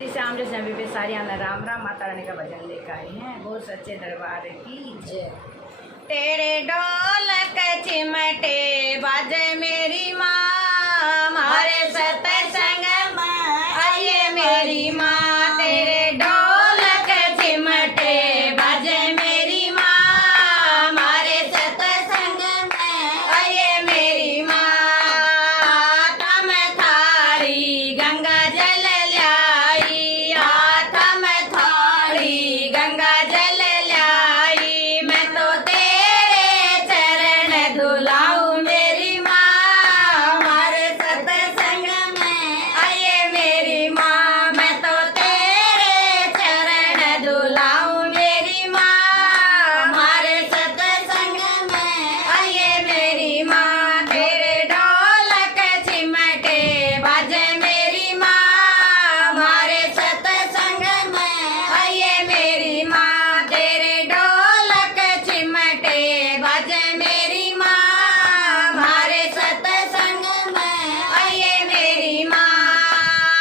श्याम जैसे भी सारी आना राम राम माता रानी का भजन लेकर आए हैं। बहुत सच्चे दरबार की जय। तेरे ढोलक चिमटे बाजे मेरी माँ, मारे सत्संग में आइए मेरी माँ। तेरे ढोलक चिमटे बाजे मेरी माँ, मारे सत्संग में आइए मेरी माँ। हाथ में थाली गंगा जल लाई, हाथ में थाली गंगा जल लाई। मैं तो तेरे चरण धुलाऊं मेरी माँ, हमारे सत्संग में आइए मेरी माँ। मैं तो तेरे चरण धुलाऊं मेरी माँ, हमारे सत्संग में आइए मेरी माँ। तेरे ढोलक चिमटे बाजे मेरी माँ, हमारे सत्संग में आइए मेरी माँ। तेरे ढोलक चिमटे बाजे मेरी माँ, हमारे सत्संग में आइए मेरी माँ।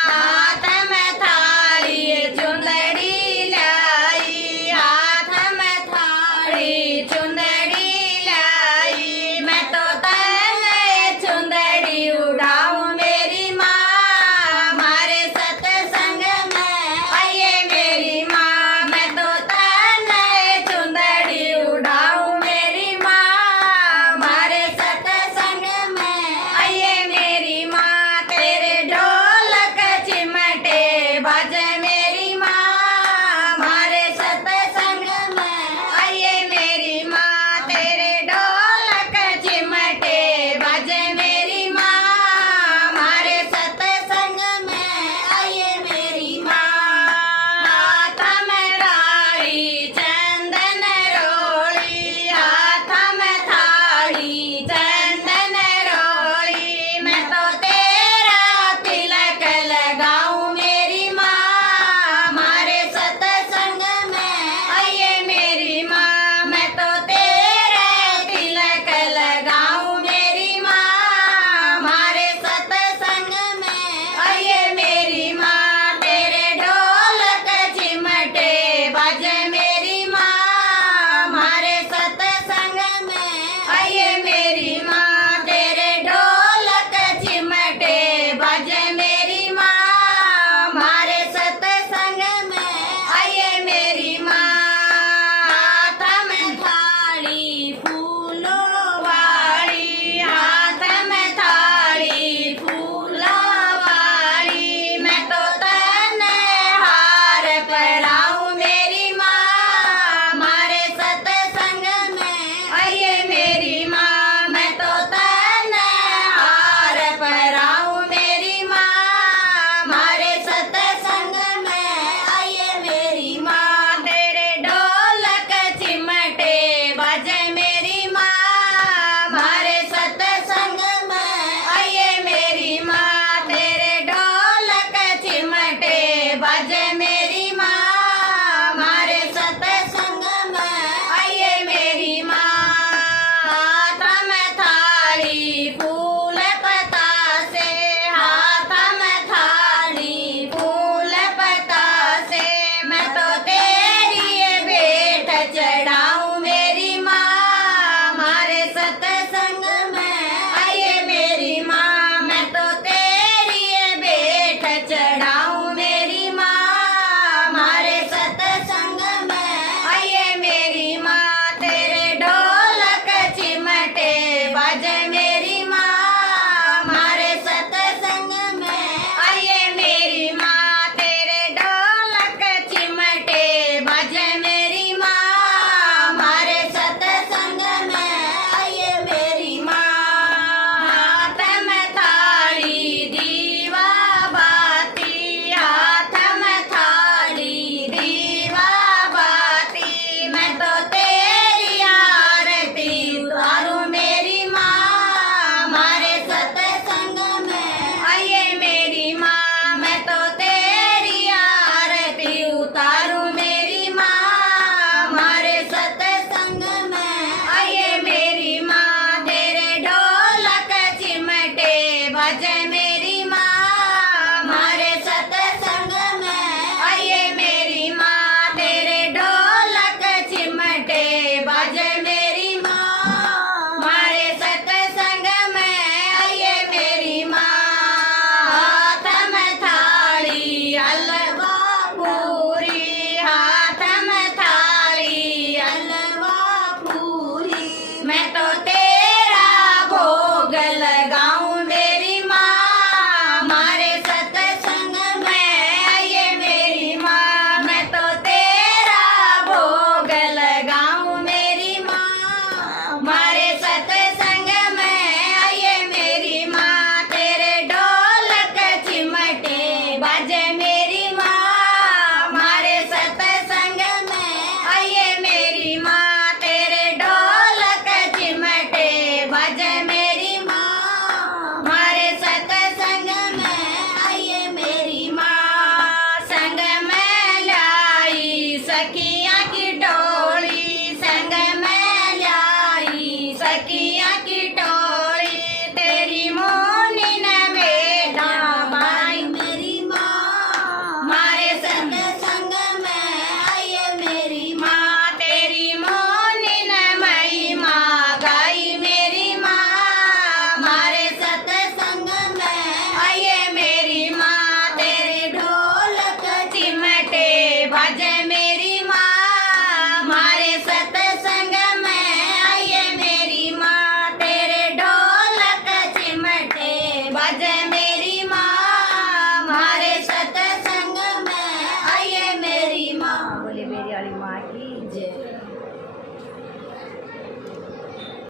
हाथ में थाली चुंदड़ी लाई, हाथ में थाली चुंदड़ी लाई। मैं तो तने चुंदड़ी उड़ाऊं मेरी माँ, हमारे सत्संग में आइए मेरी माँ। मैं तो तने चुंदड़ी उड़ाऊं मेरी माँ, हमारे सत्संग में आइए मेरी माँ। तेरे ढोलक चिमटे बाजे मेरी माँ, हमारे सत्संग में आइए मेरी माँ। तेरे ढोलक चिमटे बाजे मेरी माँ, हमारे सत्संग में आइए मेरी माँ। हाथ में थाली चंदन रोली, हाथ में थाली चंदन रोली। मैं तो तेरा तिलक लगाऊं मेरी माँ, हमारे सत्संग में आइए मेरी माँ। मैं तो तेरा तिलक लगाऊं मेरी माँ, हमारे सत्संग में आइए मेरी माँ। तेरे ढोलक चिमटे बाजे मेरी माँ, हमारे सत्संग में आइए मेरी माँ। तेरे ढोलक चिमटे बाजे मेरी माँ, हमारे सत्संग में आइए मेरी माँ। हाथ में थाली फूलों वाली, हाथ में थाली फूलों वाली। मैं तो तने हार पहनाऊं मेरी माँ, हमारे सत्संग में आइए मेरी माँ। मैं तो तने हार पहनाऊं मेरी माँ, हमारे सत्संग में आइए मेरी माँ। तेरे ढोलक चिमटे बाजे मेरी माँ, हमारे सत्संग में आइए मेरी माँ। तेरे ढोलक चिमटे बाजे